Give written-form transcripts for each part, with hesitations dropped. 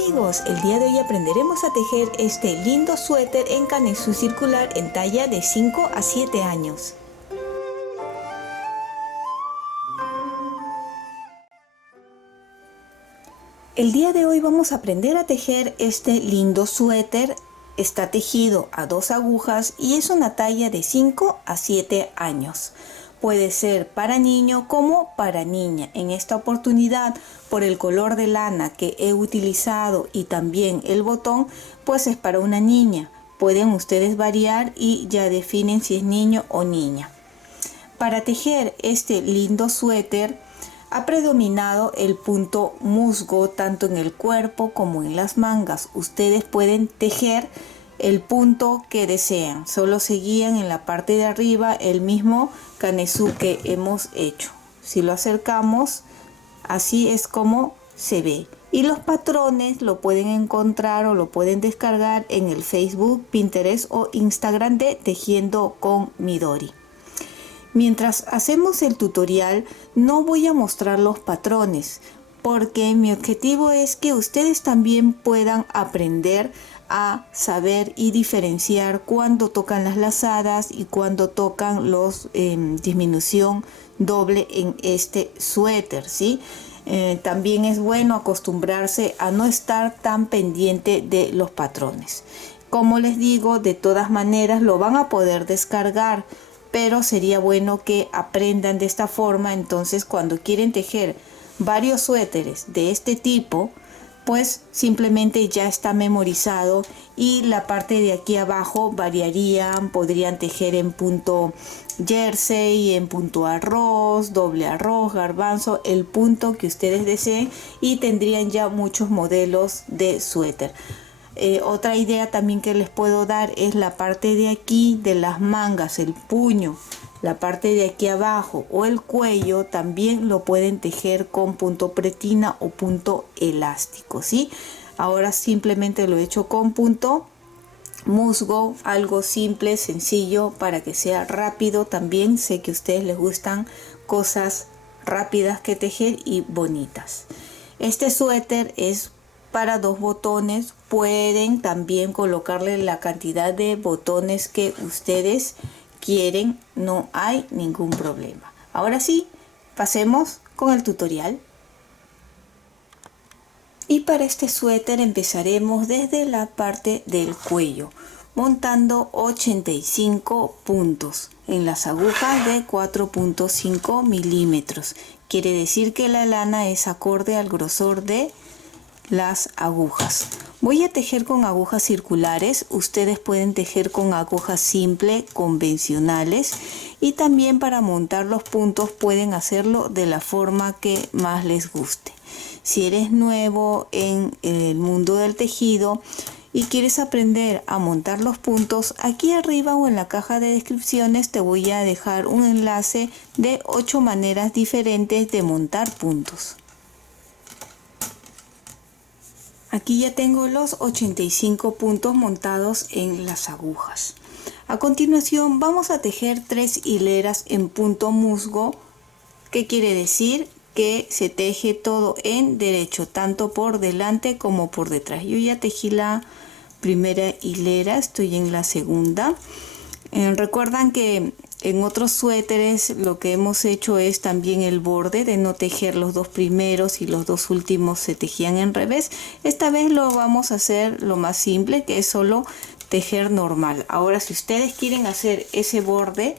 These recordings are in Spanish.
amigos, el día de hoy aprenderemos a tejer este lindo suéter en canesú circular en talla de 5 a 7 años. El día de hoy vamos a aprender a tejer este lindo suéter. Está tejido a 2 agujas y es una talla de 5 a 7 años. Puede ser para niño como para niña. En esta oportunidad, por el color de lana que he utilizado y también el botón, pues es para una niña. Pueden ustedes variar y ya definen si es niño o niña. Para tejer este lindo suéter ha predominado el punto musgo tanto en el cuerpo como en las mangas. Ustedes pueden tejer el punto que desean, solo se guían en la parte de arriba el mismo canesú que hemos hecho. Si lo acercamos, así es como se ve. Y los patrones lo pueden encontrar o lo pueden descargar en el Facebook, Pinterest o Instagram de Tejiendo con Midori. Mientras hacemos el tutorial, no voy a mostrar los patrones, porque mi objetivo es que ustedes también puedan aprender a saber y diferenciar cuando tocan las lazadas y cuando tocan los disminución doble en este suéter, ¿sí? También es bueno acostumbrarse a no estar tan pendiente de los patrones. Como les digo, de todas maneras lo van a poder descargar, pero sería bueno que aprendan de esta forma. Entonces, cuando quieren tejer varios suéteres de este tipo, pues simplemente ya está memorizado y la parte de aquí abajo variarían, podrían tejer en punto jersey, en punto arroz, doble arroz, garbanzo, el punto que ustedes deseen y tendrían ya muchos modelos de suéter. Otra idea también que les puedo dar es la parte de aquí de las mangas, el puño, la parte de aquí abajo o el cuello también lo pueden tejer con punto pretina o punto elástico, ¿sí? Ahora simplemente lo he hecho con punto musgo, algo simple, sencillo para que sea rápido. También sé que a ustedes les gustan cosas rápidas que tejer y bonitas. Este suéter es para 2 botones, pueden también colocarle la cantidad de botones que ustedes quieren, no hay ningún problema. Ahora sí, pasemos con el tutorial. Y para este suéter empezaremos desde la parte del cuello, montando 85 puntos en las agujas de 4.5 milímetros. Quiere decir que la lana es acorde al grosor de las agujas. Voy a tejer con agujas circulares. Ustedes pueden tejer con agujas simples convencionales y también para montar los puntos pueden hacerlo de la forma que más les guste. Si eres nuevo en el mundo del tejido y quieres aprender a montar los puntos, aquí arriba o en la caja de descripciones te voy a dejar un enlace de 8 maneras diferentes de montar puntos. Aquí ya tengo los 85 puntos montados en las agujas. A continuación vamos a tejer 3 hileras en punto musgo. ¿Qué quiere decir? Que se teje todo en derecho, tanto por delante como por detrás. Yo ya tejí la primera hilera, estoy en la segunda. Recuerdan que en otros suéteres lo que hemos hecho es también el borde de no tejer los 2 primeros y los 2 últimos se tejían en revés. Esta vez lo vamos a hacer lo más simple, que es solo tejer normal. Ahora, si ustedes quieren hacer ese borde,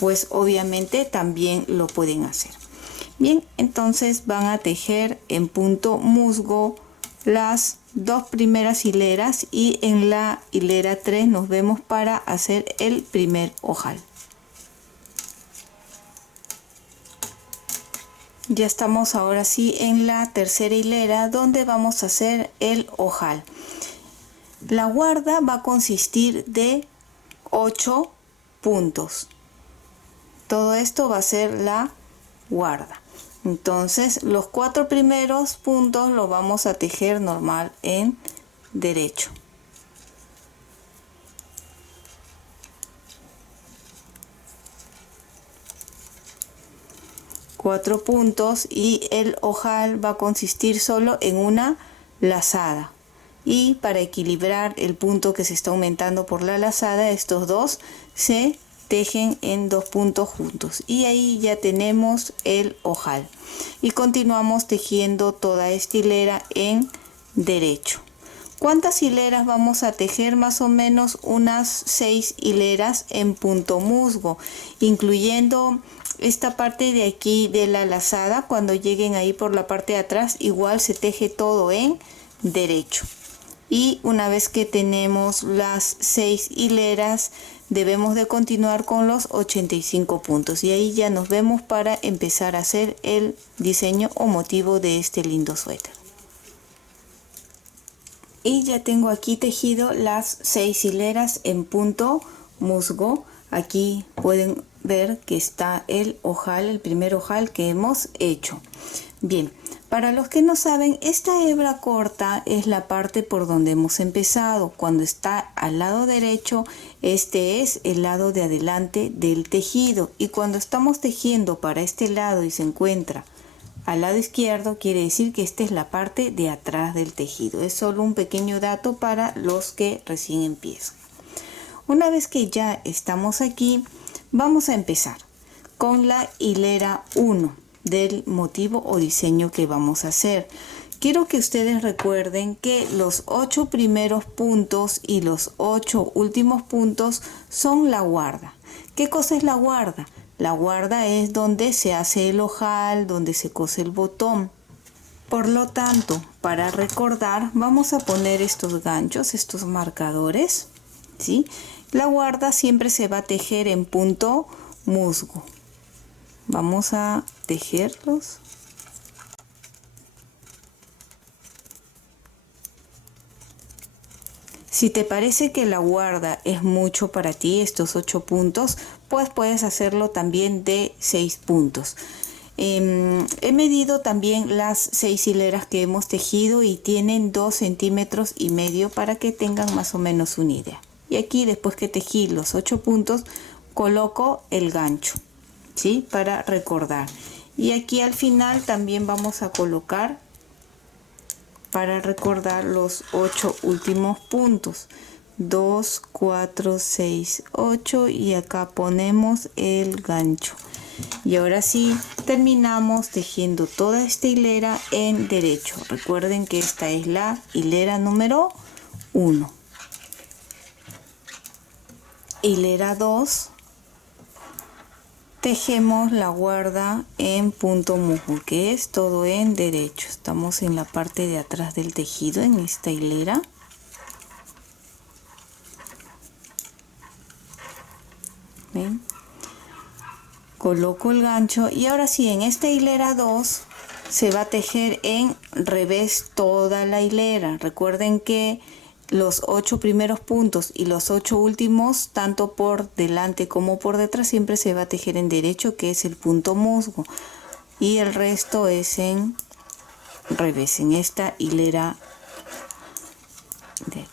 pues obviamente también lo pueden hacer. Bien, entonces van a tejer en punto musgo las 2 primeras hileras y en la hilera 3 nos vemos para hacer el primer ojal. Ya estamos ahora sí en la tercera hilera donde vamos a hacer el ojal. La guarda va a consistir de 8 puntos. Todo esto va a ser la guarda. Entonces los 4 primeros puntos los vamos a tejer normal en derecho. Cuatro puntos y el ojal va a consistir solo en una lazada. y para equilibrar el punto que se está aumentando por la lazada, estos dos se tejen en 2 puntos juntos y ahí ya tenemos el ojal y continuamos tejiendo toda esta hilera en derecho. ¿Cuántas hileras vamos a tejer? Más o menos unas 6 hileras en punto musgo, incluyendo esta parte de aquí de la lazada. Cuando lleguen ahí por la parte de atrás, igual se teje todo en derecho. Y una vez que tenemos las 6 hileras, debemos de continuar con los 85 puntos y ahí ya nos vemos para empezar a hacer el diseño o motivo de este lindo suéter. Y ya tengo aquí tejido las 6 hileras en punto musgo. Aquí pueden ver que está el ojal, el primer ojal que hemos hecho. Bien, para los que no saben, esta hebra corta es la parte por donde hemos empezado. Cuando está al lado derecho, este es el lado de adelante del tejido. Y cuando estamos tejiendo para este lado y se encuentra al lado izquierdo, quiere decir que esta es la parte de atrás del tejido. Es solo un pequeño dato para los que recién empiezan. Una vez que ya estamos aquí, vamos a empezar con la hilera 1 del motivo o diseño que vamos a hacer. Quiero que ustedes recuerden que los 8 primeros puntos y los 8 últimos puntos son la guarda. ¿Qué cosa es la guarda? La guarda es donde se hace el ojal, donde se cose el botón. Por lo tanto, para recordar, vamos a poner estos ganchos, estos marcadores, ¿sí? La guarda siempre se va a tejer en punto musgo. Vamos a tejerlos. Si te parece que la guarda es mucho para ti, estos 8 puntos, pues puedes hacerlo también de 6 puntos. He medido también las 6 hileras que hemos tejido y tienen 2,5 centímetros para que tengan más o menos una idea. Y aquí, después que tejí los 8 puntos, coloco el gancho, ¿sí? Para recordar. Y aquí al final también vamos a colocar para recordar los 8 últimos puntos. 2, 4, 6, 8 y acá ponemos el gancho. Y ahora sí, terminamos tejiendo toda esta hilera en derecho. Recuerden que esta es la hilera número 1. Hilera 2. Tejemos la guarda en punto musgo, que es todo en derecho. Estamos en la parte de atrás del tejido en esta hilera. ¿Ven? Coloco el gancho y ahora sí, en esta hilera 2 se va a tejer en revés toda la hilera. Recuerden que los 8 primeros puntos y los 8 últimos, tanto por delante como por detrás, siempre se va a tejer en derecho, que es el punto musgo, y el resto es en revés, en esta hilera de aquí.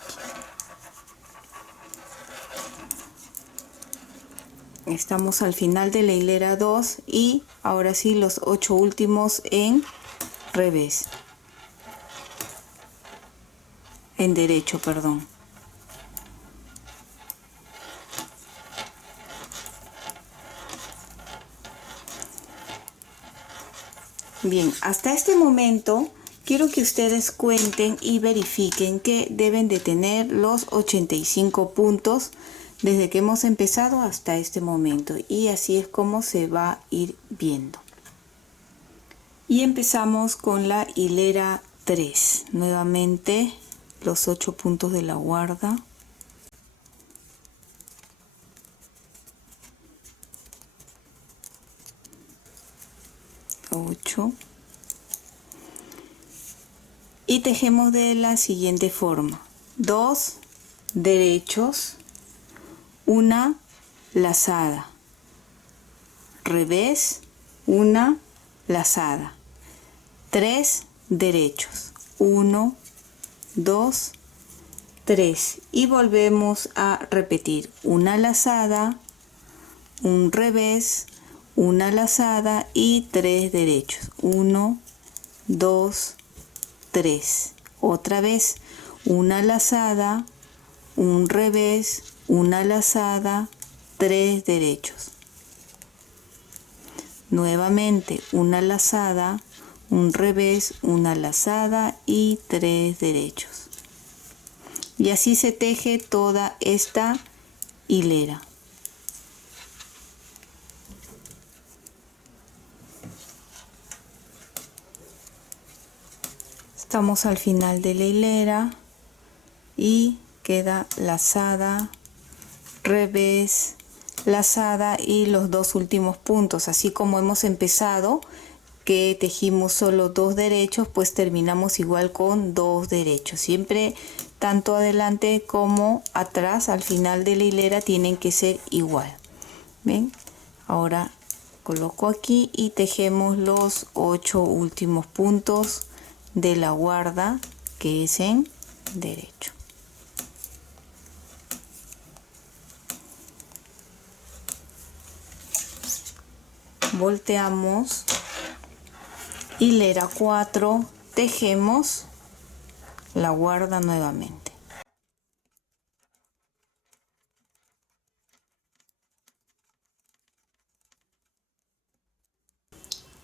Estamos al final de la hilera 2 y ahora sí los 8 últimos en revés. En derecho, perdón. Bien, hasta este momento quiero que ustedes cuenten y verifiquen que deben de tener los 85 puntos desde que hemos empezado hasta este momento, y así es como se va a ir viendo. Y empezamos con la hilera 3. Nuevamente los 8 puntos de la guarda. Y tejemos de la siguiente forma: 2 derechos, una lazada, revés, una lazada, 3 derechos, 1, 2, 3, y volvemos a repetir una lazada, un revés, una lazada y 3 derechos, 1, 2, 3. Otra vez una lazada, un revés, una lazada, 3 derechos. Nuevamente una lazada, un revés, una lazada y 3 derechos. Y así se teje toda esta hilera. Estamos al final de la hilera y queda lazada, revés, lazada y los dos últimos puntos. Así como hemos empezado, que tejimos solo 2 derechos, pues terminamos igual con 2 derechos. Siempre tanto adelante como atrás, al final de la hilera, tienen que ser igual. ¿Ven? Ahora coloco aquí y tejemos los 8 últimos puntos de la guarda, que es en derecho. Volteamos, hilera 4, tejemos la guarda nuevamente.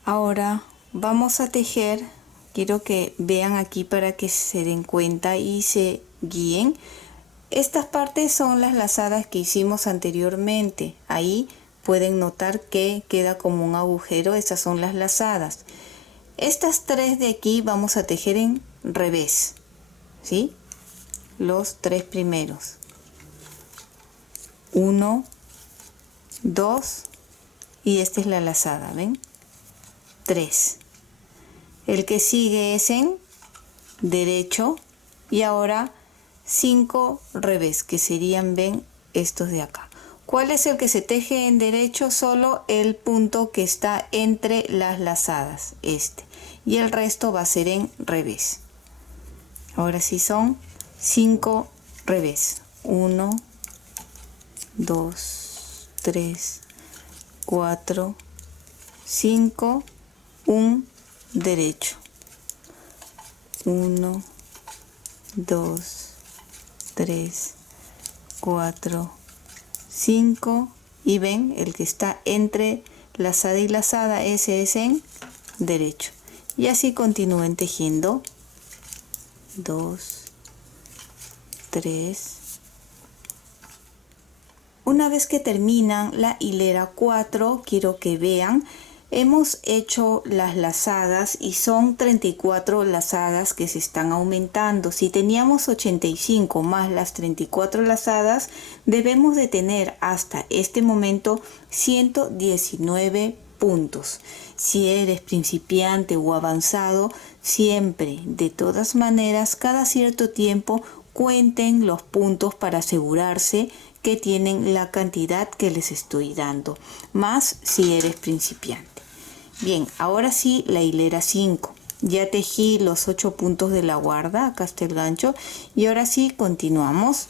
Ahora vamos a tejer, quiero que vean aquí para que se den cuenta y se guíen. Estas partes son las lazadas que hicimos anteriormente. Ahí pueden notar que queda como un agujero, estas son las lazadas. Estas 3 de aquí vamos a tejer en revés, ¿sí? Los 3 primeros. 1, 2 y esta es la lazada, ¿ven? 3. El que sigue es en derecho y ahora 5 revés, que serían, ven, estos de acá. ¿Cuál es el que se teje en derecho? Solo el punto que está entre las lazadas, este, y el resto va a ser en revés. Ahora sí son 5 revés. 1, 2, 3, 4, 5, un derecho. 1, 2, 3, 4, 5 y ven, el que está entre lazada y lazada, ese es en derecho. Y así continúen tejiendo. 2, 3. Una vez que terminan la hilera 4, quiero que vean, hemos hecho las lazadas y son 34 lazadas que se están aumentando. Si teníamos 85 más las 34 lazadas, debemos de tener hasta este momento 119 puntos. Si eres principiante o avanzado, siempre, de todas maneras, cada cierto tiempo cuenten los puntos para asegurarse que tienen la cantidad que les estoy dando, más si eres principiante. Bien, ahora sí, la hilera 5. Ya tejí los 8 puntos de la guarda, acá está el gancho, y ahora sí continuamos.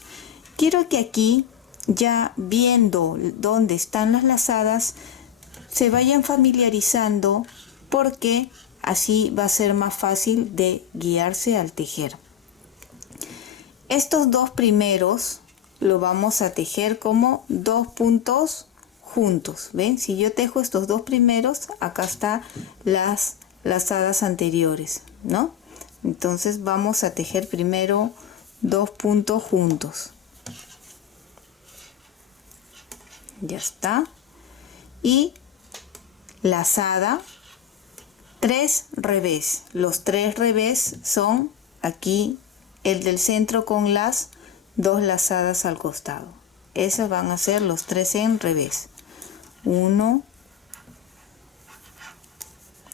Quiero que aquí, ya viendo dónde están las lazadas, se vayan familiarizando, porque así va a ser más fácil de guiarse al tejer. Estos 2 primeros lo vamos a tejer como 2 puntos juntos. ¿Ven? Si yo tejo estos 2 primeros, acá están las lazadas anteriores, ¿no? Entonces vamos a tejer primero 2 puntos juntos. Ya está. Y lazada, 3 revés. Los 3 revés son aquí el del centro con las 2 lazadas al costado. Esos van a ser los 3 en revés. 1,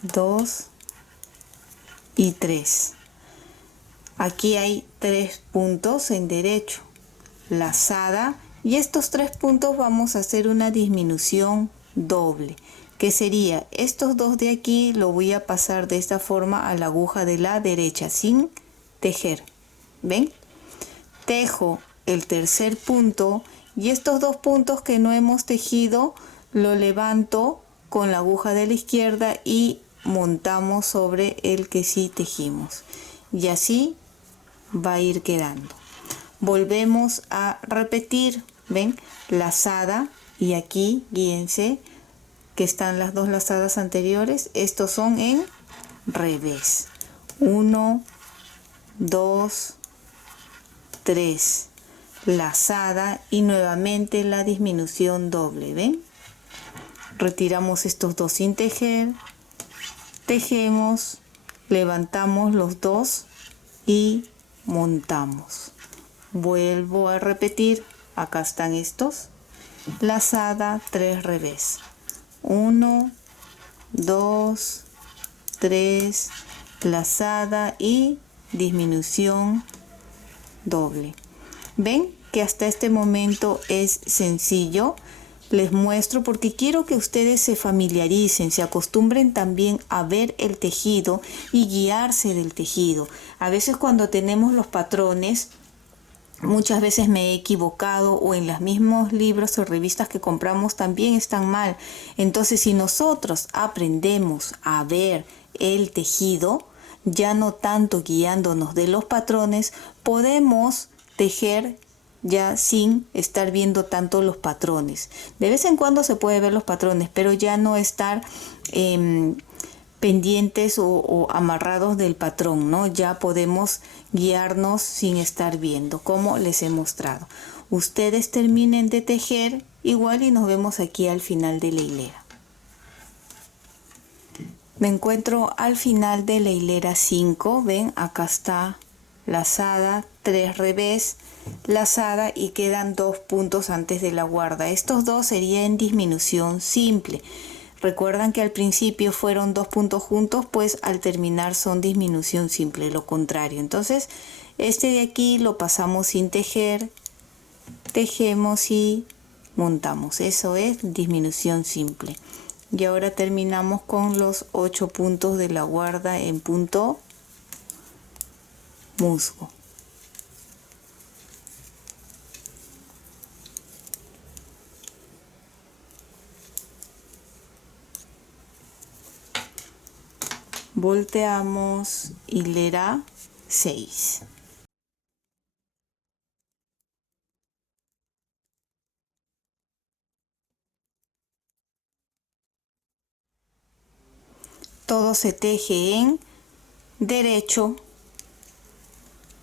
2 y 3. Aquí hay 3 puntos en derecho, lazada, y estos 3 puntos vamos a hacer una disminución doble, que sería estos 2 de aquí, lo voy a pasar de esta forma a la aguja de la derecha sin tejer. ¿Ven? Tejo el tercer punto y estos 2 puntos que no hemos tejido lo levanto con la aguja de la izquierda y montamos sobre el que sí tejimos. Y así va a ir quedando. Volvemos a repetir, ven, lazada, y aquí guíense que están las dos lazadas anteriores. Estos son en revés. 1, 2, 3, lazada y nuevamente la disminución doble, ven. Retiramos estos dos sin tejer, tejemos, levantamos los dos y montamos. Vuelvo a repetir, acá están estos, lazada, 3 revés, 1, 2, 3, lazada y disminución doble. Ven que hasta este momento es sencillo. Les muestro porque quiero que ustedes se familiaricen, se acostumbren también a ver el tejido y guiarse del tejido. A veces cuando tenemos los patrones, muchas veces me he equivocado, o en los mismos libros o revistas que compramos también están mal. Entonces, si nosotros aprendemos a ver el tejido, ya no tanto guiándonos de los patrones, podemos tejer ya sin estar viendo tanto los patrones. De vez en cuando se puede ver los patrones, pero ya no estar pendientes o amarrados del patrón, ¿no? Ya podemos guiarnos sin estar viendo, como les he mostrado. Ustedes terminen de tejer igual y nos vemos aquí al final de la hilera. Me encuentro al final de la hilera 5, ven, acá está lazada, 3 revés, lazada y quedan 2 puntos antes de la guarda. Estos dos serían en disminución simple. Recuerdan que al principio fueron 2 puntos juntos, pues al terminar son disminución simple, lo contrario. Entonces este de aquí lo pasamos sin tejer, tejemos y montamos. Eso es disminución simple. Y ahora terminamos con los 8 puntos de la guarda en punto musgo. Volteamos, hilera 6. Todo se teje en derecho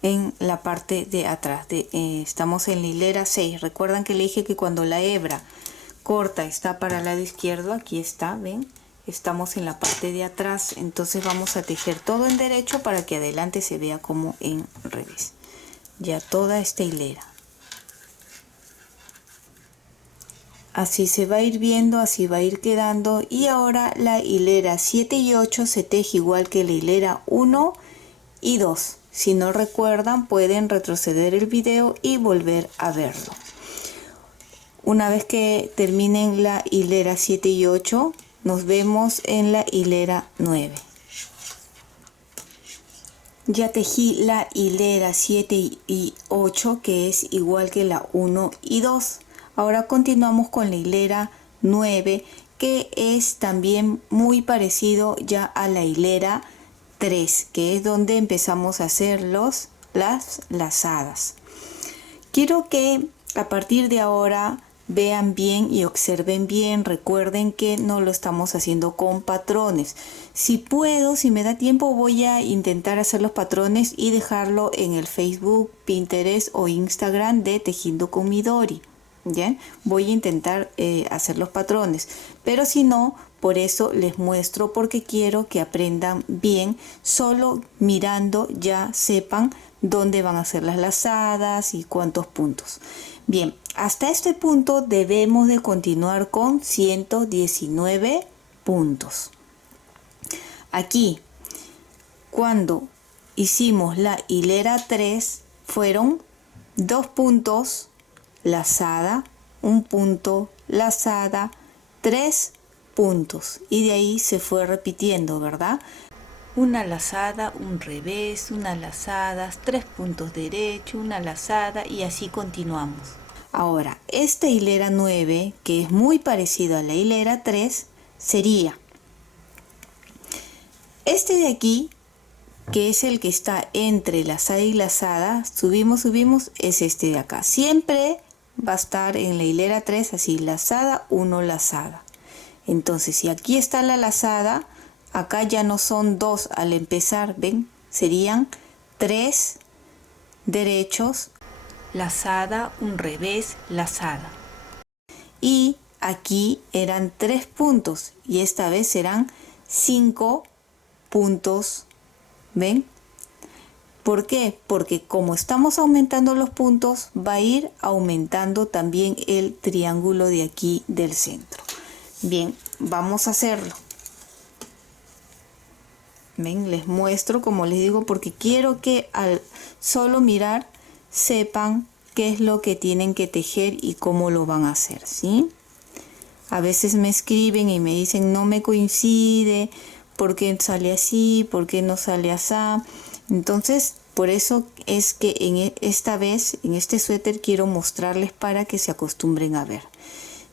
en la parte de atrás. Estamos en la hilera 6. Recuerdan que le dije que cuando la hebra corta está para el lado izquierdo, aquí está, ven, estamos en la parte de atrás, entonces vamos a tejer todo en derecho para que adelante se vea como en revés. Ya toda esta hilera. Así se va a ir viendo, así va a ir quedando. Y ahora la hilera 7 y 8 se teje igual que la hilera 1 y 2. Si no recuerdan, pueden retroceder el video y volver a verlo. Una vez que terminen la hilera 7 y 8, nos vemos en la hilera 9. Ya tejí la hilera 7 y 8, que es igual que la 1 y 2. Ahora continuamos con la hilera 9, que es también muy parecido ya a la hilera 3, que es donde empezamos a hacer las lazadas. Quiero que a partir de ahora vean bien y observen bien. Recuerden que no lo estamos haciendo con patrones. Si puedo, si me da tiempo, voy a intentar hacer los patrones y dejarlo en el Facebook, Pinterest o Instagram de Tejiendo con Midori. ¿Ya? Voy a intentar hacer los patrones, pero si no, por eso les muestro, porque quiero que aprendan bien. Solo mirando ya sepan dónde van a hacer las lazadas y cuántos puntos. Bien, hasta este punto debemos de continuar con 119 puntos. Aquí, cuando hicimos la hilera 3, fueron 2 puntos, lazada, 1 punto, lazada, 3 puntos, y de ahí se fue repitiendo, ¿verdad? Una lazada, un revés, una lazada, 3 puntos derecho, una lazada, y así continuamos. Ahora, esta hilera 9, que es muy parecida a la hilera 3, sería este de aquí, que es el que está entre lazada y lazada, subimos, es este de acá. Siempre va a estar en la hilera 3 así, lazada, 1 lazada. Entonces, si aquí está la lazada, acá ya no son 2 al empezar, ¿ven? Serían 3 derechos, lazada, un revés, lazada. Y aquí eran 3 puntos y esta vez serán 5 puntos, ¿ven? ¿Por qué? Porque como estamos aumentando los puntos, va a ir aumentando también el triángulo de aquí del centro. Bien, vamos a hacerlo. Ven, les muestro, como les digo, porque quiero que al solo mirar sepan qué es lo que tienen que tejer y cómo lo van a hacer, ¿sí? A veces me escriben y me dicen no me coincide, ¿por qué sale así? ¿Por qué no sale así? Entonces, por eso es que esta vez, en este suéter, quiero mostrarles para que se acostumbren a ver.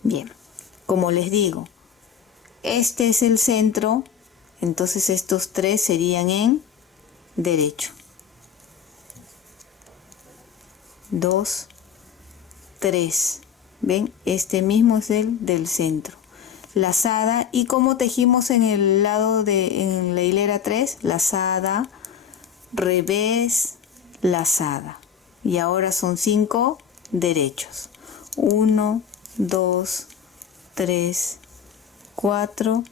Bien, como les digo, este es el centro, entonces estos 3 serían en derecho. 2, 3. ¿Ven? Este mismo es el del centro. Lazada, y como tejimos en el lado en la hilera 3, lazada, revés, lazada. Y ahora son 5 derechos. 1, 2, 3, 4,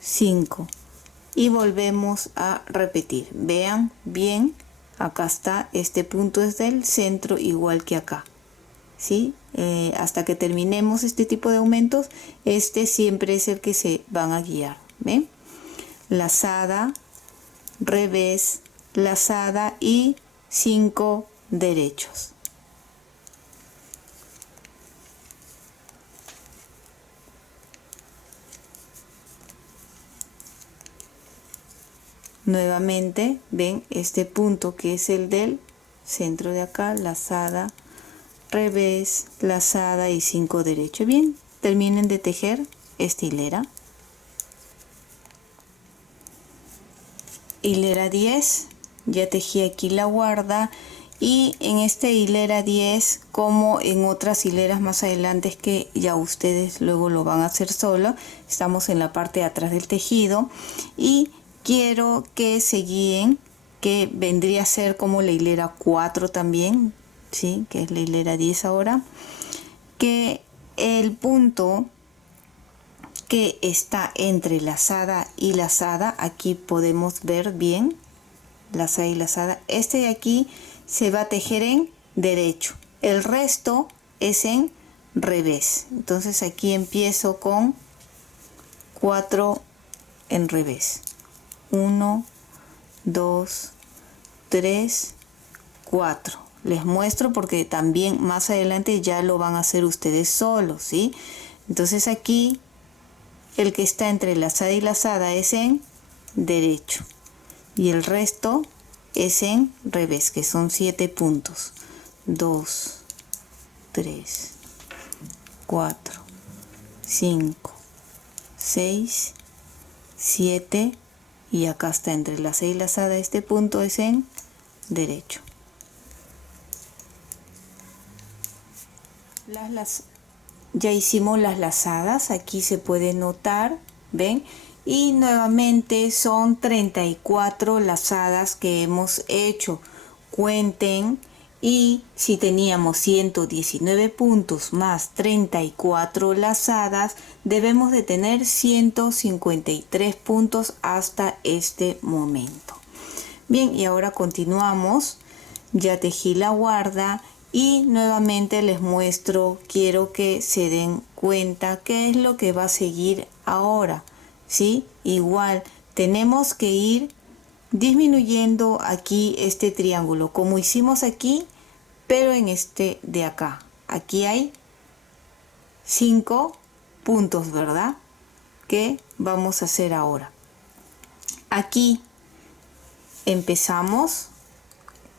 5. Y volvemos a repetir. Vean bien, acá está, este punto es del centro igual que acá. ¿Sí? Hasta que terminemos este tipo de aumentos, este siempre es el que se van a guiar. ¿Ven? Lazada, revés, lazada y 5 derechos. Nuevamente, ven este punto que es el del centro de acá, lazada, revés, lazada y 5 derechos. Bien, terminen de tejer esta hilera. Hilera 10, ya tejí aquí la guarda, y en esta hilera 10, como en otras hileras más adelante que ya ustedes luego lo van a hacer solo, estamos en la parte de atrás del tejido y quiero que se guíen, que vendría a ser como la hilera 4 también, ¿sí? Que es la hilera 10 ahora, que el punto que está entre lazada y lazada, aquí podemos ver bien, lazada y lazada, este de aquí se va a tejer en derecho, el resto es en revés. Entonces aquí empiezo con 4 en revés, 1, 2, 3, 4. Les muestro porque también más adelante ya lo van a hacer ustedes solos, ¿sí? Entonces aquí el que está entre lazada y lazada es en derecho y el resto es en revés, que son 7 puntos. 2, 3, 4, 5, 6, 7 y acá está entre lazada y lazada, este punto es en derecho. Ya hicimos las lazadas, aquí se puede notar, ven, y nuevamente son 34 lazadas que hemos hecho. Cuenten, y si teníamos 119 puntos más 34 lazadas, debemos de tener 153 puntos hasta este momento. Bien, y ahora continuamos. Ya tejí la guarda y nuevamente les muestro, quiero que se den cuenta qué es lo que va a seguir ahora, ¿sí? Igual tenemos que ir disminuyendo aquí este triángulo como hicimos aquí, pero en este de acá. Aquí hay 5 puntos, ¿verdad? Que vamos a hacer ahora. Aquí empezamos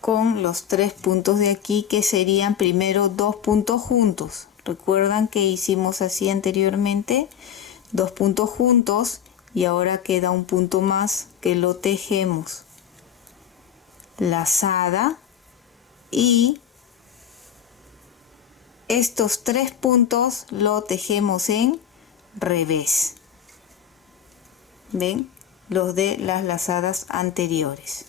con los 3 puntos de aquí, que serían primero 2 puntos juntos. Recuerdan que hicimos así anteriormente, 2 puntos juntos, y ahora queda un punto más que lo tejemos. lazada y estos 3 puntos lo tejemos en revés. ¿Ven? Los de las lazadas anteriores.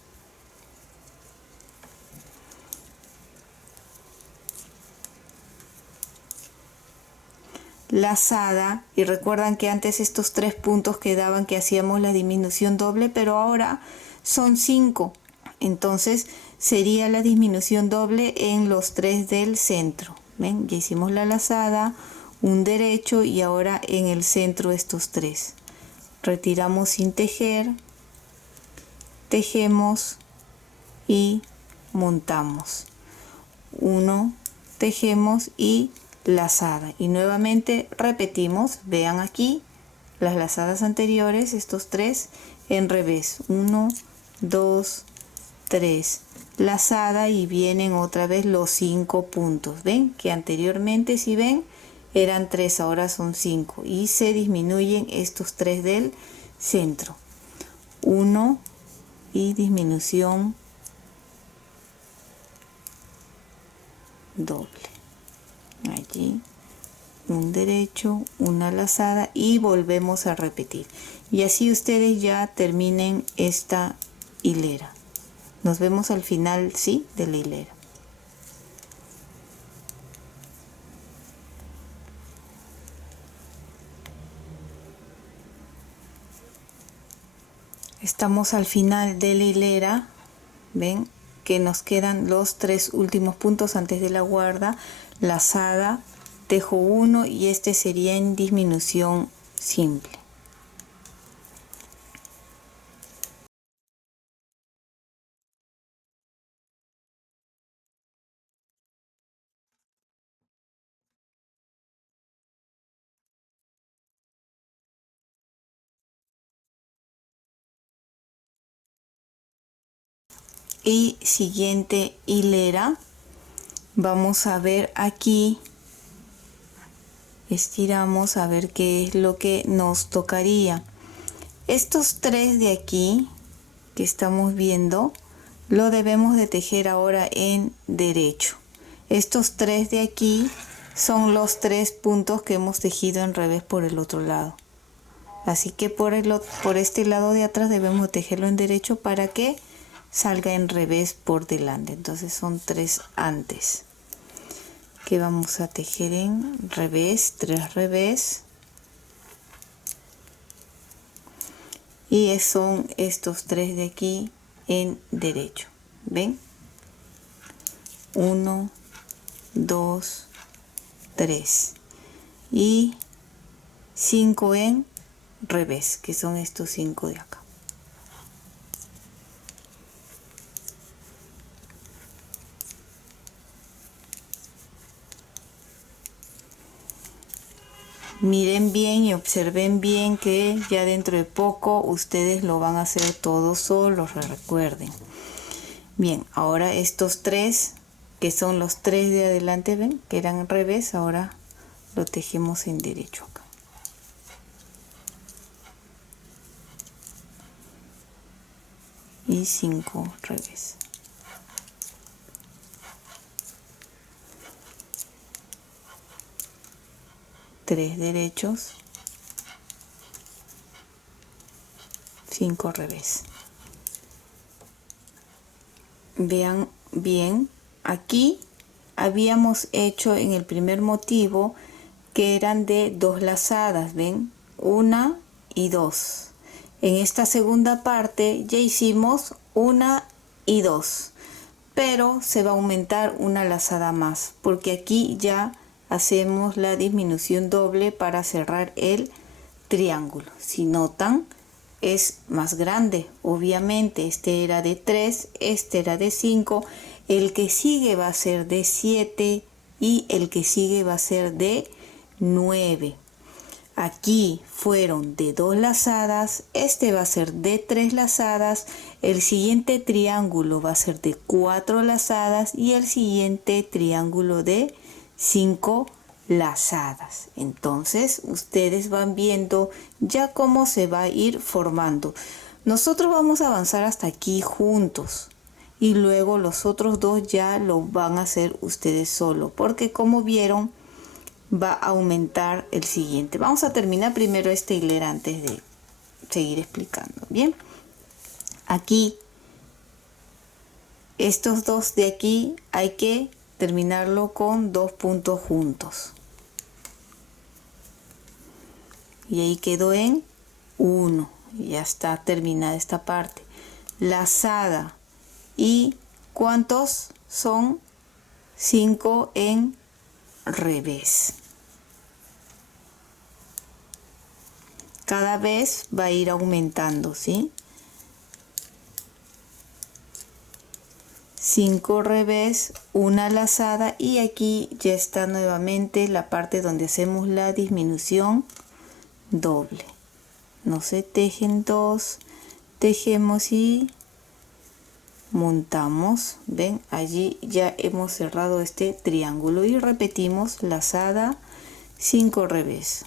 Lazada, y recuerdan que antes estos 3 puntos quedaban que hacíamos la disminución doble, pero ahora son 5. Entonces sería la disminución doble en los 3 del centro. ¿Ven? Ya hicimos la lazada, un derecho y ahora en el centro estos 3. Retiramos sin tejer, tejemos y montamos. 1, tejemos y lazada. Y nuevamente repetimos, vean aquí las lazadas anteriores, estos 3 en revés. 1, 2, 3. Lazada y vienen otra vez los 5 puntos. ¿Ven? Que anteriormente, si ven, eran 3, ahora son 5 y se disminuyen estos 3 del centro. 1 y disminución doble. Allí un derecho, una lazada y volvemos a repetir. Y así ustedes ya terminen esta hilera. Nos vemos al final, ¿sí?, de la hilera. Estamos al final de la hilera. Ven que nos quedan los 3 últimos puntos antes de la guarda, lazada, tejo 1 y este sería en disminución simple. Y siguiente hilera, vamos a ver aquí, estiramos a ver qué es lo que nos tocaría. Estos 3 de aquí que estamos viendo lo debemos de tejer ahora en derecho. Estos 3 de aquí son los 3 puntos que hemos tejido en revés por el otro lado, así que por este lado de atrás debemos tejerlo en derecho para que salga en revés por delante. Entonces son 3 antes que vamos a tejer en revés, 3 revés, y son estos 3 de aquí en derecho. ¿Ven? 1, 2, 3 y 5 en revés, que son estos 5 de acá. Miren bien y observen bien que ya dentro de poco ustedes lo van a hacer todos solos, recuerden. Bien, ahora estos 3, que son los 3 de adelante, ven que eran al revés, ahora lo tejemos en derecho acá. Y 5 revés. Tres derechos, 5 revés. Vean bien, aquí habíamos hecho en el primer motivo que eran de 2 lazadas, ven, 1 y 2. En esta segunda parte ya hicimos 1 y 2, pero se va a aumentar una lazada más porque aquí ya hacemos la disminución doble para cerrar el triángulo. Si notan, es más grande. Obviamente este era de 3, este era de 5, el que sigue va a ser de 7 y el que sigue va a ser de 9. Aquí fueron de 2 lazadas, este va a ser de 3 lazadas, el siguiente triángulo va a ser de 4 lazadas y el siguiente triángulo de 5 lazadas. Entonces ustedes van viendo ya cómo se va a ir formando. Nosotros vamos a avanzar hasta aquí juntos y luego los otros dos ya lo van a hacer ustedes solo, porque como vieron va a aumentar el siguiente. Vamos a terminar primero esta hilera antes de seguir explicando. Bien, aquí estos dos de aquí hay que terminarlo con 2 puntos juntos y ahí quedó en 1. Ya está terminada esta parte. Lazada. ¿Y cuántos son? 5 en revés. Cada vez va a ir aumentando, ¿sí? 5 revés, una lazada, y aquí ya está nuevamente la parte donde hacemos la disminución doble. No se tejen 2, tejemos y montamos. Ven, allí ya hemos cerrado este triángulo y repetimos lazada, 5 revés.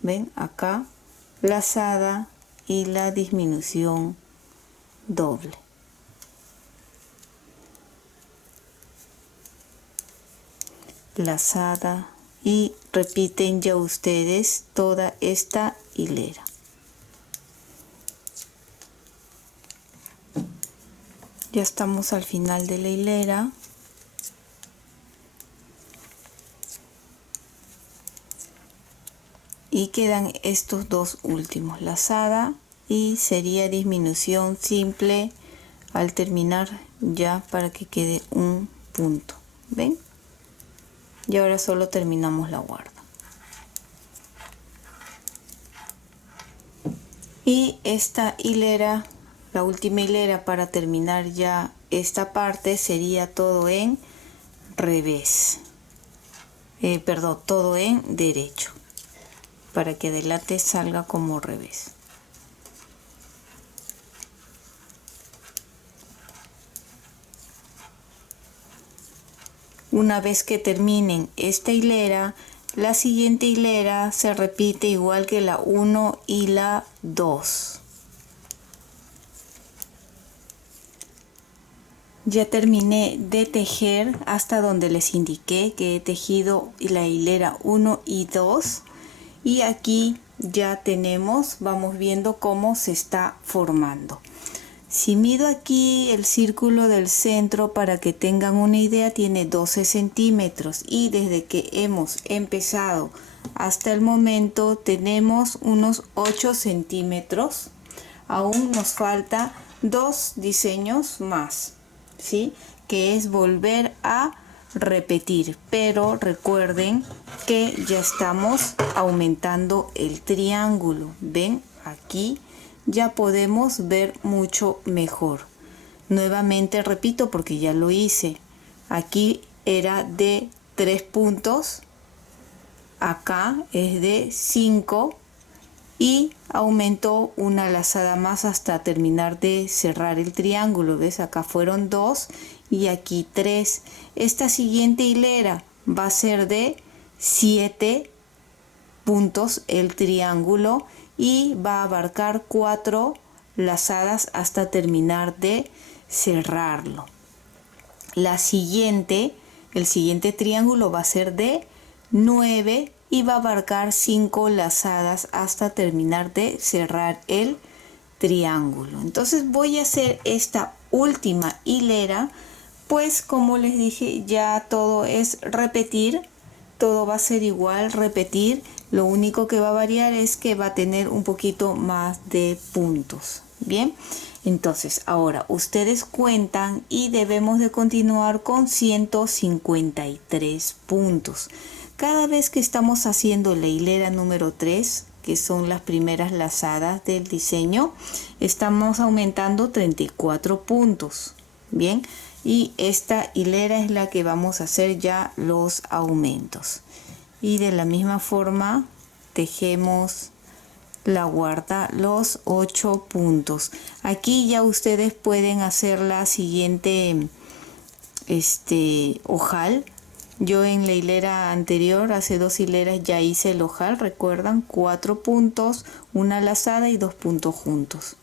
Ven, acá lazada y la disminución doble. Lazada y repiten ya ustedes toda esta hilera. Ya estamos al final de la hilera. Y quedan estos dos últimos, lazada y sería disminución simple al terminar ya para que quede un punto. ¿Ven? Y ahora solo terminamos la guarda. Y esta hilera, la última hilera para terminar ya esta parte, sería todo en revés. Perdón, todo en derecho, para que adelante salga como revés. Una vez que terminen esta hilera, la siguiente hilera se repite igual que la 1 y la 2. Ya terminé de tejer hasta donde les indiqué que he tejido la hilera 1 y 2. Y aquí ya tenemos, vamos viendo cómo se está formando. Si mido aquí el círculo del centro, para que tengan una idea, tiene 12 centímetros y desde que hemos empezado hasta el momento tenemos unos 8 centímetros. Aún nos falta 2 diseños más, ¿sí? Que es volver a repetir, pero recuerden que ya estamos aumentando el triángulo. Ven, aquí ya podemos ver mucho mejor. Nuevamente repito porque ya lo hice. Aquí era de 3 puntos, acá es de 5 y aumentó una lazada más hasta terminar de cerrar el triángulo. ¿Ves? Acá fueron 2 y aquí 3. Esta siguiente hilera va a ser de 7 puntos el triángulo y va a abarcar 4 lazadas hasta terminar de cerrarlo. El siguiente triángulo va a ser de 9 y va a abarcar 5 lazadas hasta terminar de cerrar el triángulo. Entonces voy a hacer esta última hilera, pues como les dije, ya todo es repetir, todo va a ser igual, repetir. Lo único que va a variar es que va a tener un poquito más de puntos. Bien, entonces ahora ustedes cuentan y debemos de continuar con 153 puntos. Cada vez que estamos haciendo la hilera número 3, que son las primeras lazadas del diseño, estamos aumentando 34 puntos. Bien, y esta hilera es la que vamos a hacer ya los aumentos. Y de la misma forma tejemos la guarda los 8 puntos. Aquí ya ustedes pueden hacer la siguiente ojal, Yo en la hilera anterior, hace 2 hileras, ya hice el ojal, recuerdan, 4 puntos, una lazada y 2 puntos juntos.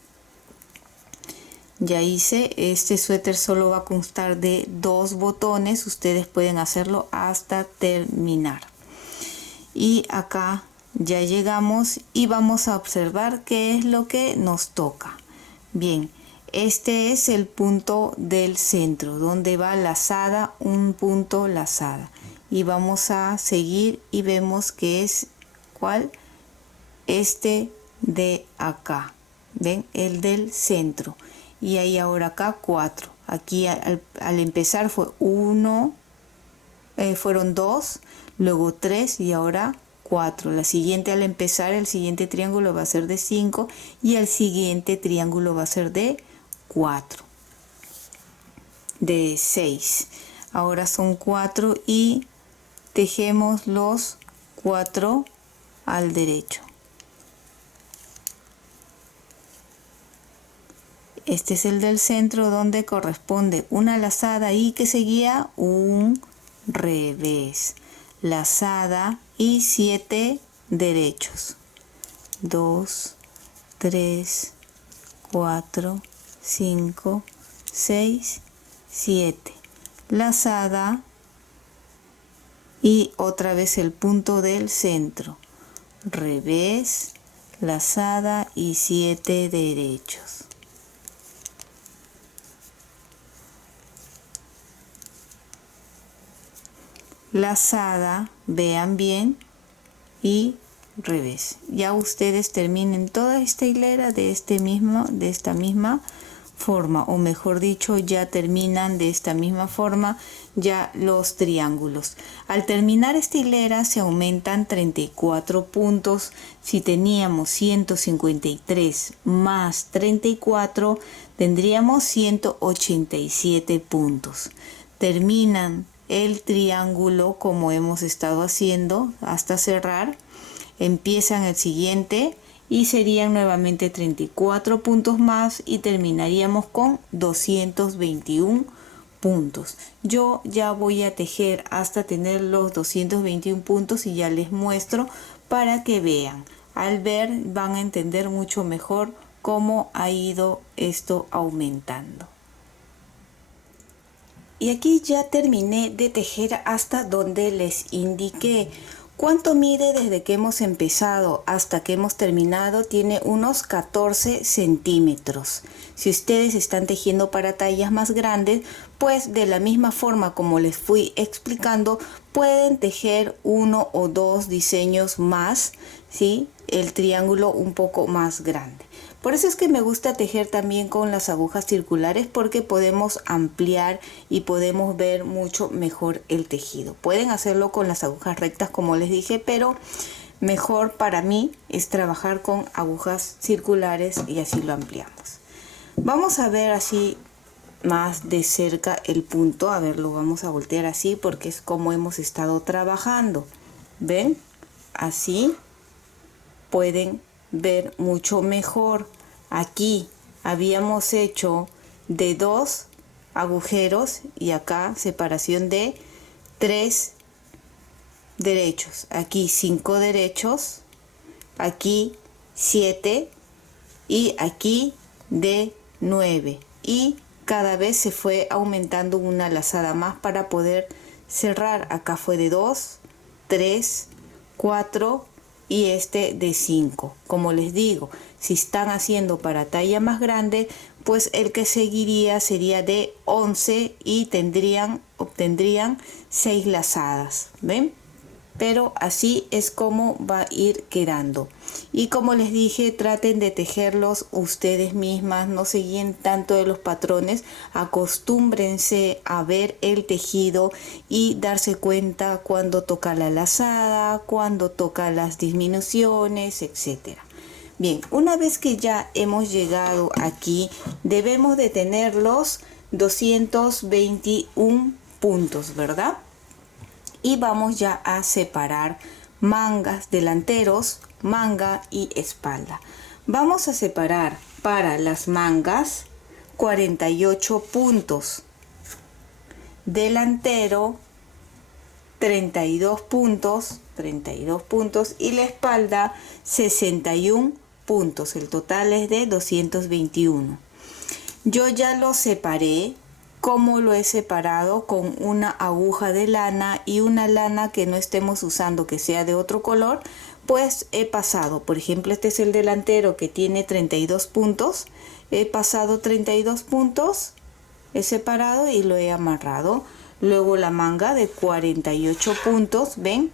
Ya hice, este suéter solo va a constar de 2 botones, ustedes pueden hacerlo hasta terminar. Y acá ya llegamos y vamos a observar qué es lo que nos toca. Bien, este es el punto del centro, donde va lazada, un punto lazada. Y vamos a seguir y vemos que es, ¿cuál? Este de acá, ¿ven? El del centro. Y ahí ahora acá 4. Aquí al empezar fue 1, fueron 2, luego 3 y ahora 4. La siguiente al empezar, el siguiente triángulo va a ser de 5 y el siguiente triángulo va a ser de 4. De 6. Ahora son 4 y tejemos los 4 al derecho. Este es el del centro donde corresponde una lazada y que seguía un revés. Lazada y 7 derechos. 2, 3, 4, 5, 6, 7. Lazada y otra vez el punto del centro. Revés, lazada y 7 derechos. Lazada, vean bien, y revés. Ya ustedes terminen toda esta hilera de esta misma forma, o mejor dicho, ya terminan de esta misma forma ya los triángulos. Al terminar esta hilera se aumentan 34 puntos. Si teníamos 153 más 34, tendríamos 187 puntos. Terminan el triángulo como hemos estado haciendo hasta cerrar, empiezan el siguiente y serían nuevamente 34 puntos más y terminaríamos con 221 puntos. Yo ya voy a tejer hasta tener los 221 puntos y ya les muestro para que vean. Al ver van a entender mucho mejor cómo ha ido esto aumentando. Y aquí ya terminé de tejer hasta donde les indiqué. ¿Cuánto mide desde que hemos empezado hasta que hemos terminado? Tiene unos 14 centímetros. Si ustedes están tejiendo para tallas más grandes, pues de la misma forma como les fui explicando, pueden tejer 1 o 2 diseños más, ¿sí? El triángulo un poco más grande. Por eso es que me gusta tejer también con las agujas circulares, porque podemos ampliar y podemos ver mucho mejor el tejido. Pueden hacerlo con las agujas rectas como les dije, pero mejor para mí es trabajar con agujas circulares y así lo ampliamos. Vamos a ver así más de cerca el punto. A ver, lo vamos a voltear así porque es como hemos estado trabajando. ¿Ven? Así pueden ver mucho mejor. Aquí habíamos hecho de 2 agujeros y acá separación de 3 derechos. Aquí 5 derechos, aquí 7 y aquí de 9. Y cada vez se fue aumentando una lazada más para poder cerrar. Acá fue de 2, 3, 4 y este de 5. Como les digo, si están haciendo para talla más grande, pues el que seguiría sería de 11 y obtendrían 6 lazadas. ¿Ven? Pero así es como va a ir quedando. Y como les dije, traten de tejerlos ustedes mismas, no se guíen tanto de los patrones, acostúmbrense a ver el tejido y darse cuenta cuando toca la lazada, cuando toca las disminuciones, etcétera. Bien, una vez que ya hemos llegado aquí, debemos de tener los 221 puntos, ¿verdad? Y vamos ya a separar mangas delanteros, manga y espalda. Vamos a separar para las mangas 48 puntos, delantero 32 puntos y la espalda 61 puntos. El total es de 221. Yo ya lo separé. ¿Cómo lo he separado? Con una aguja de lana y una lana que no estemos usando, que sea de otro color, pues he pasado, por ejemplo, este es el delantero que tiene 32 puntos, he pasado 32 puntos, he separado y lo he amarrado. Luego la manga de 48 puntos, ¿ven?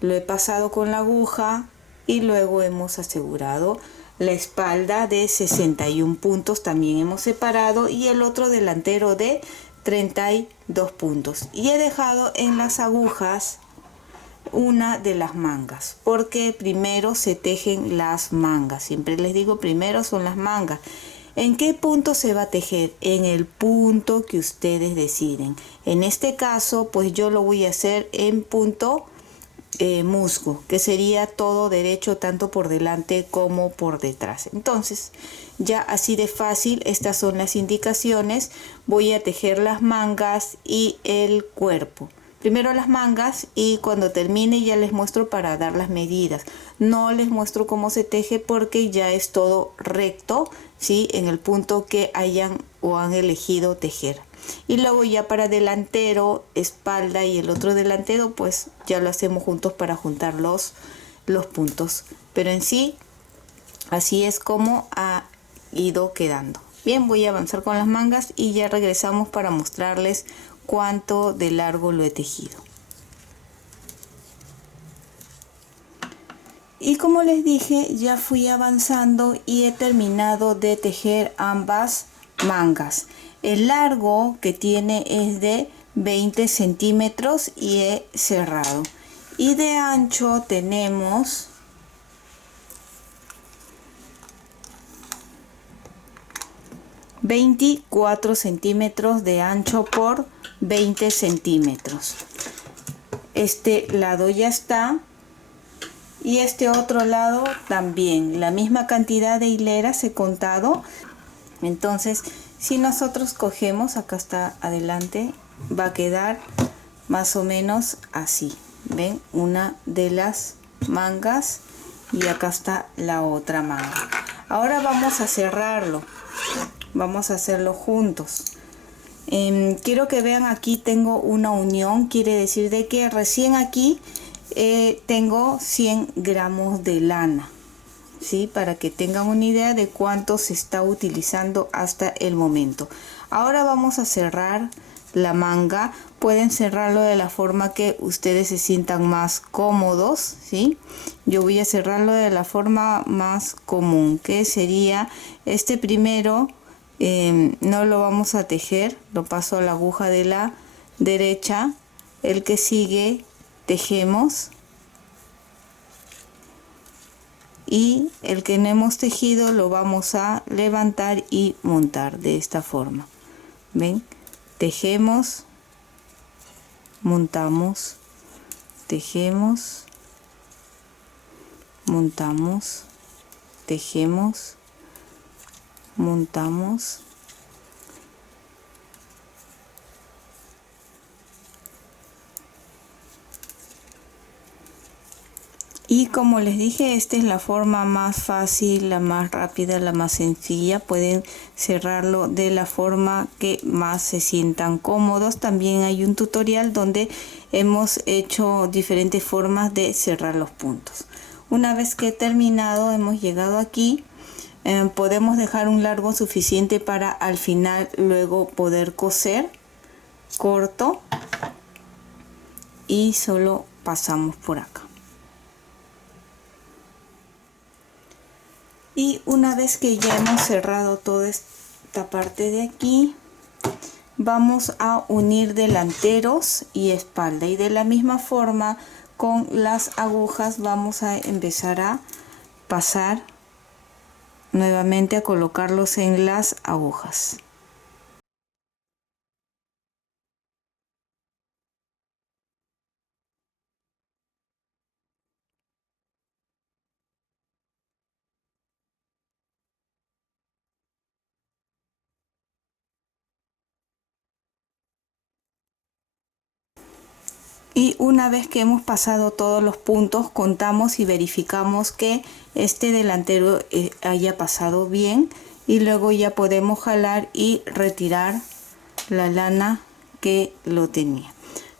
Lo he pasado con la aguja y luego hemos asegurado. La espalda de 61 puntos también hemos separado y el otro delantero de 32 puntos. Y he dejado en las agujas una de las mangas, porque primero se tejen las mangas. Siempre les digo, primero son las mangas. ¿En qué punto se va a tejer? En el punto que ustedes deciden. En este caso, pues yo lo voy a hacer en punto musgo, que sería todo derecho tanto por delante como por detrás. Entonces, ya así de fácil, estas son las indicaciones. Voy a tejer las mangas y el cuerpo. Primero las mangas y cuando termine ya les muestro para dar las medidas. No les muestro cómo se teje porque ya es todo recto, ¿sí? En el punto que hayan o han elegido tejer. Y luego ya para delantero, espalda y el otro delantero, pues ya lo hacemos juntos para juntar los puntos. Pero en sí, así es como ha ido quedando. Bien, voy a avanzar con las mangas y ya regresamos para mostrarles cuánto de largo lo he tejido. Y como les dije, ya fui avanzando y he terminado de tejer ambas mangas. El largo que tiene es de 20 centímetros y he cerrado. Y de ancho tenemos 24 centímetros de ancho por 20 centímetros. Este lado ya está. Y este otro lado también, la misma cantidad de hileras he contado. Entonces, si nosotros cogemos, acá está adelante, va a quedar más o menos así. ¿Ven? Una de las mangas y acá está la otra manga. Ahora vamos a cerrarlo. Vamos a hacerlo juntos. Quiero que vean, aquí tengo una unión, quiere decir de que recién aquí tengo 100 gramos de lana, ¿sí? Para que tengan una idea de cuánto se está utilizando hasta el momento. Ahora vamos a cerrar la manga. Pueden cerrarlo de la forma que ustedes se sientan más cómodos, ¿sí? Yo voy a cerrarlo de la forma más común, que sería este primero. No lo vamos a tejer, lo paso a la aguja de la derecha. El que sigue tejemos y el que no hemos tejido lo vamos a levantar y montar de esta forma. ¿Ven? Tejemos, montamos, tejemos, montamos, tejemos, montamos. Y como les dije, esta es la forma más fácil, la más rápida, la más sencilla. Pueden cerrarlo de la forma que más se sientan cómodos. También hay un tutorial donde hemos hecho diferentes formas de cerrar los puntos. Una vez que he terminado, hemos llegado aquí. Podemos dejar un largo suficiente para al final luego poder coser. Corto y solo pasamos por acá. Y una vez que ya hemos cerrado toda esta parte de aquí, vamos a unir delanteros y espalda. Y de la misma forma, con las agujas vamos a empezar a pasar nuevamente, a colocarlos en las agujas. Y una vez que hemos pasado todos los puntos, contamos y verificamos que este delantero haya pasado bien, y luego ya podemos jalar y retirar la lana que lo tenía.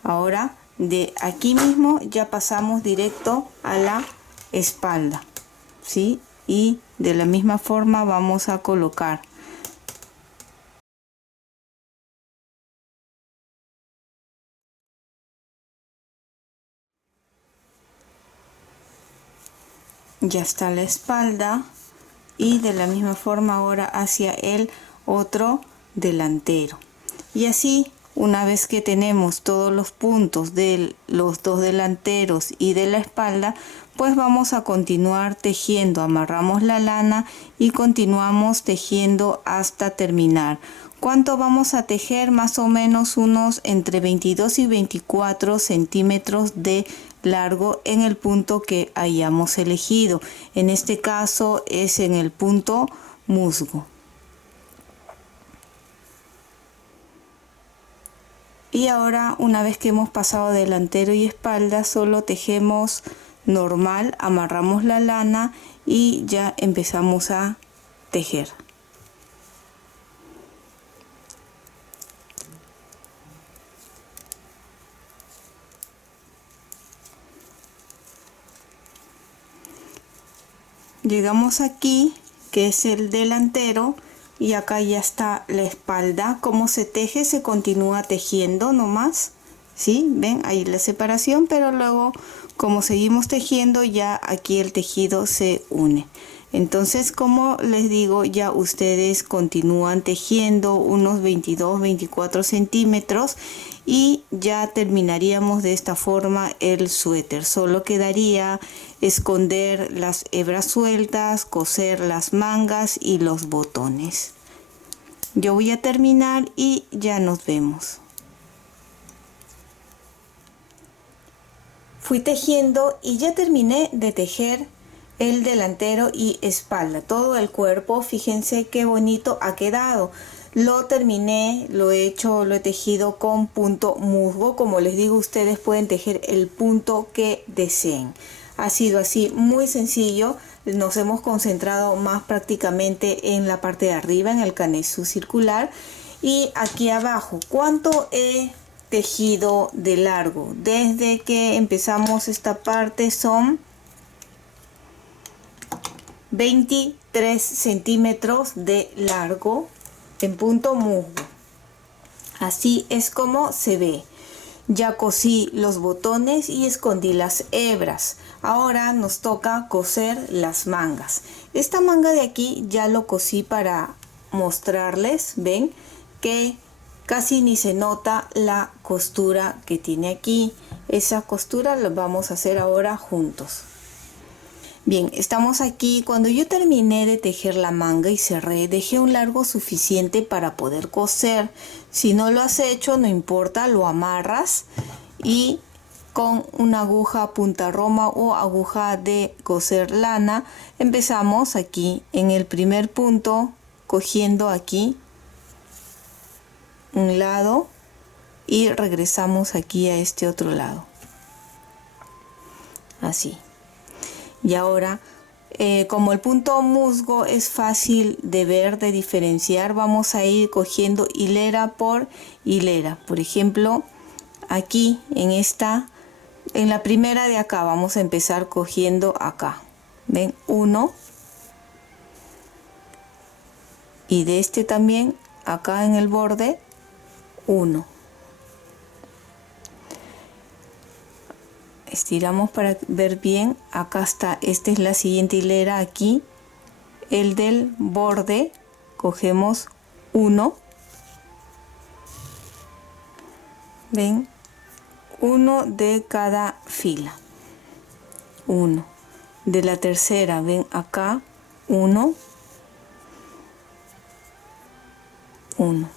Ahora de aquí mismo ya pasamos directo a la espalda, ¿sí? Y de la misma forma vamos a colocar. Ya está la espalda, y de la misma forma ahora hacia el otro delantero. Y así, una vez que tenemos todos los puntos de los dos delanteros y de la espalda, pues vamos a continuar tejiendo. Amarramos la lana y continuamos tejiendo hasta terminar. ¿Cuánto vamos a tejer? Más o menos unos entre 22 y 24 centímetros de largo en el punto que hayamos elegido. En este caso es en el punto musgo. Y ahora, una vez que hemos pasado delantero y espalda, solo tejemos normal, amarramos la lana y ya empezamos a tejer. Llegamos aquí, que es el delantero, y acá ya está la espalda. Como se teje, se continúa tejiendo nomás, ¿sí? Ven ahí la separación, pero luego como seguimos tejiendo, ya aquí el tejido se une. Entonces, como les digo, ya ustedes continúan tejiendo unos 22-24 centímetros y ya terminaríamos de esta forma el suéter. Solo quedaría esconder las hebras sueltas, coser las mangas y los botones. Yo voy a terminar y ya nos vemos. Fui tejiendo y ya terminé de tejer el delantero y espalda, todo el cuerpo. Fíjense qué bonito ha quedado. Lo terminé, lo he tejido con punto musgo. Como les digo, ustedes pueden tejer el punto que deseen. Ha sido así muy sencillo. Nos hemos concentrado más prácticamente en la parte de arriba, en el canesú circular. Y aquí abajo, ¿cuánto he tejido de largo? Desde que empezamos esta parte son 23 centímetros de largo en punto musgo. Así es como se ve. Ya cosí los botones y escondí las hebras. Ahora nos toca coser las mangas. Esta manga de aquí ya lo cosí para mostrarles. Ven que casi ni se nota la costura que tiene aquí. Esa costura la vamos a hacer ahora juntos. Bien, estamos aquí. Cuando yo terminé de tejer la manga y cerré, dejé un largo suficiente para poder coser. Si no lo has hecho, no importa, lo amarras y con una aguja punta roma o aguja de coser lana, empezamos aquí en el primer punto, cogiendo aquí un lado y regresamos aquí a este otro lado. Así. Y ahora, como el punto musgo es fácil de ver, de diferenciar, vamos a ir cogiendo hilera por hilera. Por ejemplo, aquí en la primera de acá, vamos a empezar cogiendo acá. ¿Ven? 1. Y de este también, acá en el borde, 1. Estiramos para ver bien. Acá está, esta es la siguiente hilera. Aquí el del borde, cogemos 1. Ven, 1 de cada fila. 1 de la tercera, ven acá, 1, 1.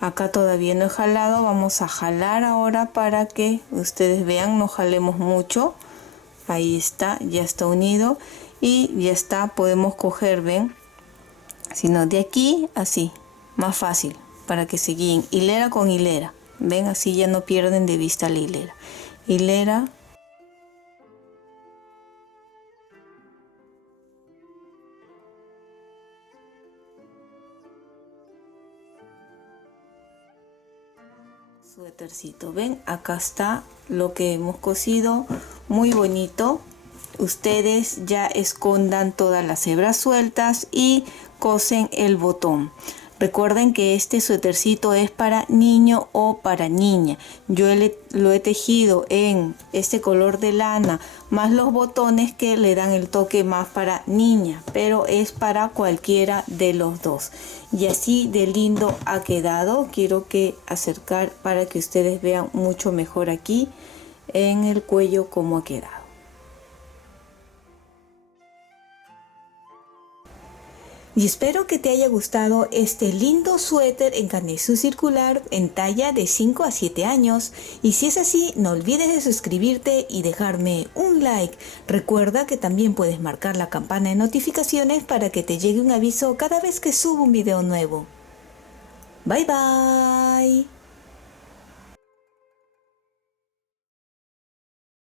Acá todavía no he jalado, vamos a jalar ahora para que ustedes vean, no jalemos mucho. Ahí está, ya está unido y ya está, podemos coger, ven, sino de aquí así, más fácil, para que se guíen hilera con hilera. Ven, así ya no pierden de vista la hilera. Hilera. Suétercito, ven, acá está lo que hemos cosido, muy bonito. Ustedes ya escondan todas las hebras sueltas y cosen el botón. Recuerden que este suétercito es para niño o para niña. Yo lo he tejido en este color de lana, más los botones que le dan el toque más para niña, pero es para cualquiera de los dos. Y así de lindo ha quedado. Quiero acercar para que ustedes vean mucho mejor aquí en el cuello cómo ha quedado. Y espero que te haya gustado este lindo suéter en carnaza circular en talla de 5 a 7 años. Y si es así, no olvides de suscribirte y dejarme un like. Recuerda que también puedes marcar la campana de notificaciones para que te llegue un aviso cada vez que subo un video nuevo. Bye bye.